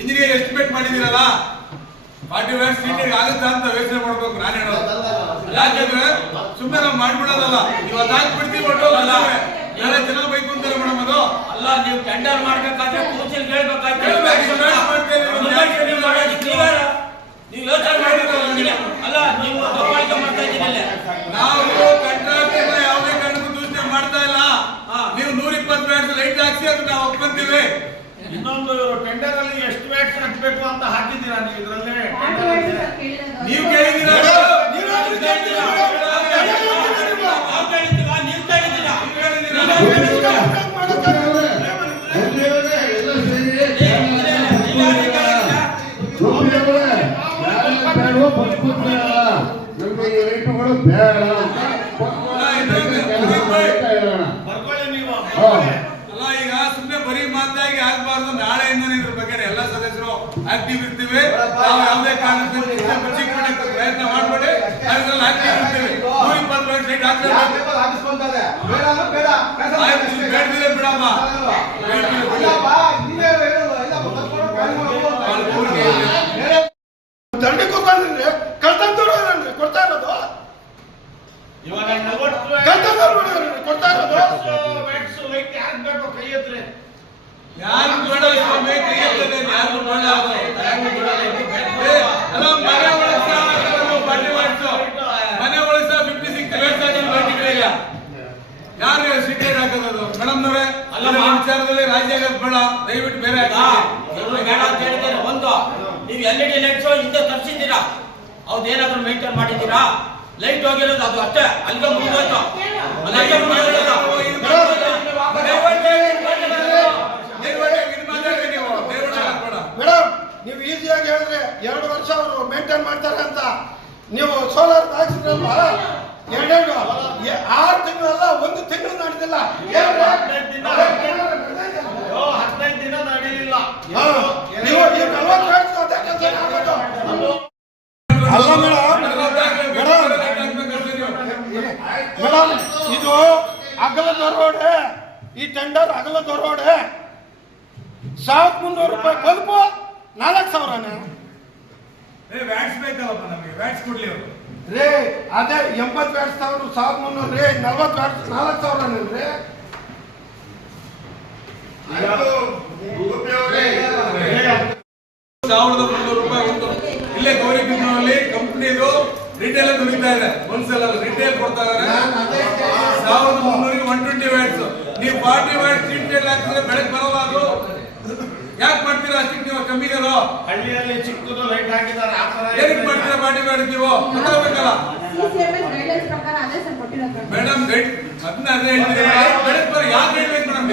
Engineer estimate ಮಾಡಿದಿರಲ್ಲ 40 watt street ಆಗುತ್ತಾ ಅಂತ ಯೋಚನೆ ಮಾಡ್ಬೇಕು. ನಾನು ಹೇಳೋದು ಯಾಕಂದ್ರೆ ಸುಮ್ಮನೆ ನಾವು ಮಾಡ್ಬಿಡೋದಲ್ಲ, ನೀವು ಅದಾಗ್ಬಿಡ್ತೀವಿ ಹೊಟ್ಟೋಗಲ್ಲ, ಬೇರೆ ಜನ ಬೈಕು ಅಂತಾರೆ ಮೇಡಮ್. ಅದು ಅಲ್ಲ, ನೀವು ಟೆಂಡರ್ ಮಾಡ್ಬೇಕಾದ್ರೆ ಕೂಚಲ್ ಕೇಳ್ಬೇಕಾಯ್ತು. ನೀವು ಯೋಚನೆ ಮಾಡಿದ್ರೆ ಅಲ್ಲ, ನೀವು ದಬ್ಬಾಳಿಕೆ ಮಾಡ್ತಾ ಇದ್ದೀರಲ್ಲ. ನಾವು ಕಂಟ್ರಾಕ್ಟರ್ ಯಾವುದೇ ಕಾರಣಕ್ಕೂ ದೂಷಣೆ ಮಾಡ್ತಾ ಇಲ್ಲ. ನೀವು 120 ವ್ಯಾಟ್ಸ್ ಲೈಟ್ ಹಾಕ್ಸಿ ಅದು ನಾವು ಒಪ್ಕೊಂತೀವಿ. ಇನ್ನೊಂದು ಟೆಂಡರ್ ಅಲ್ಲಿ ಎಷ್ಟು ವ್ಯಾಟ್ಸ್ ಹಾಕಬೇಕು ಅಂತ ಹಾಕಿದ್ದೀರಾ ನೀವು ಇದರಲ್ಲೇ? ನೀವು ಕೇಳಿದ್ದೀರಾ? ಅಲ್ಲ, ಈಗ ಸುಮ್ಮನೆ ಬರೀ ಮಾತಾಗಿ ಆಗ್ಬಾರ್ದು. ನಾಳೆಯಿಂದ ಇದ್ರ ಬಗ್ಗೆ ಎಲ್ಲ ಸದಸ್ಯರು ಆಕ್ಟಿವ್ ಇರ್ತೀವಿ. ನಾವು ಯಾವುದೇ ಕಾರಣಕ್ಕೂ ಪ್ರಯತ್ನ ಮಾಡಬೇಡಿ, ಅದ್ರಲ್ಲಿ ಆಕ್ಟಿವ್ ಇರ್ತೀವಿ. 120 ವ್ಯಾಟ್ ಲೈಟ್ ಬೇಡ್ದಿದೆ ಬಿಡಮ್ಮ, ದಂಡಕ್ಕೂ ಬಂದ್ರೆ ಕಳ್ತಂದವ್ರು ಕೊಡ್ತಾ ಇರೋದು. ಇವಾಗ ಕೊಡ್ತಾ ಇರೋದು ಯಾರು ಬೇಕು ಕೈ ಎತ್ತರೆ, ಯಾರು ಬೇಡ ಸ್ವಾಮಿ, ಕೈ ಎತ್ತದೆ ಯಾರು ಬೇಡ. ಮನೆ ಒಳಗೆ 56 ವ್ಯಾಟ್ಸ್ ಯಾರು ಸಿಟೇಟ್ ಹಾಕೋದು ಮೇಡಮ್ನವ್ರೆ? ಅಲ್ಲ, ವಿಚಾರದಲ್ಲಿ ರಾಜ್ಯ ಬೇಡ, ದಯವಿಟ್ಟು ಬೇರೆ ಬೇಡ ಅಂತ ಹೇಳಿದ್ದಾರೆ. ಒಂದು, ನೀವು LED ಲೈಟ್ಸ್ ಹಿಂದೆ ತರಿಸಿದ್ದೀರಾ, ಅವ್ದೇನಾದ್ರೂ ಮೇಂಟೈನ್ ಮಾಡಿದ್ದೀರಾ? ಲೈಟ್ ಹೋಗಿರೋದು ಅದು ಅಷ್ಟೇ, ಅಲ್ಲಿಗೆ ಮುಗಿದೋಯ್ತು. ಮೇಡಮ್, ನೀವು ಈಸಿಯಾಗಿ ಹೇಳಿದ್ರೆ 2 ವರ್ಷ ಅವರು ಮೇಂಟೈನ್ ಮಾಡ್ತಾರೆ ಅಂತ. ನೀವು ಸೋಲಾರ್ ಹಾಕ್ಸಿದ್ರಲ್ವಾ, 6 ತಿಂಗಳಲ್ಲ, 1 ತಿಂಗಳು ನಡೆದಿಲ್ಲ. 15 ದಿನ ನಡೆಯಲಿಲ್ಲ. ನೀವು 40 ವರ್ಷ ಅಲ್ಲ ಮೇಡಮ್, ಇದು ಅಗಲದ ರೋಡೆ, ಈ ಟೆಂಡರ್ ಅಗಲದ ರೋಡೆ. 1300 ರೂಪಾಯಿ ಬಲ್ಬು 4000 ವ್ಯಾಟ್ಸ್ ಬೇಕಲ್ಲಪ್ಪ ನಮಗೆ, ವ್ಯಾಟ್ಸ್ ಕೊಡ್ಲಿ ಅವರು ರೇ. ಅದೇ 80 ವ್ಯಾಟ್ಸ್ 1300 ರೇ, 40 ವ್ಯಾಟ್ಸ್ 4000 ರೇ. 1300 ರೂಪಾಯಿ ಒಂದು. ಇಲ್ಲೇ ಗೌರಿಬಿದನೂರಲ್ಲಿ ಕಂಪ್ನಿದು ರಿಟೇಲ್ ದುಡಿತಾ ಇದೆ, ಹೋಲ್ಸೇಲ್ ಅಲ್ಲಿ ರಿಟೇಲ್ ಕೊಡ್ತಾ ಇದ್ದಾರೆ. 1300ಗೆ 120 ವ್ಯಾಟ್ಸ್. ನೀವು 40 ವ್ಯಾಟ್ಸ್ ಸ್ಟ್ರೀಟ್ ಹಾಕಿದ್ರೆ ಬೆಳಗ್ಗೆ ಬರೋಲ್ಲ. ಅದು ಯಾಕೆ ಮಾಡ್ತೀರಾ ಅಷ್ಟಕ್ಕೆ? ನೀವು ಕಮ್ಮಿ ಇರೋ ಹಳ್ಳಿಯಲ್ಲಿ ಚಿಕ್ಕದು ಲೈಟ್ ಹಾಕಿದ್ದಾರೆ, ಏನಕ್ಕೆ ಮಾಡ್ತೀರಾ 40 ವ್ಯಾಟ್ಸ್? ನೀವು ಗೊತ್ತಾಗಬೇಕಲ್ಲ ಮೇಡಮ್. ಅದನ್ನ ಅದೇ ಹೇಳ್ತೀರಾ, ಬೆಳಗ್ಗೆ ಬರೋ ಯಾಕೆ ಹೇಳ್ಬೇಕು ಮೇಡಮ್?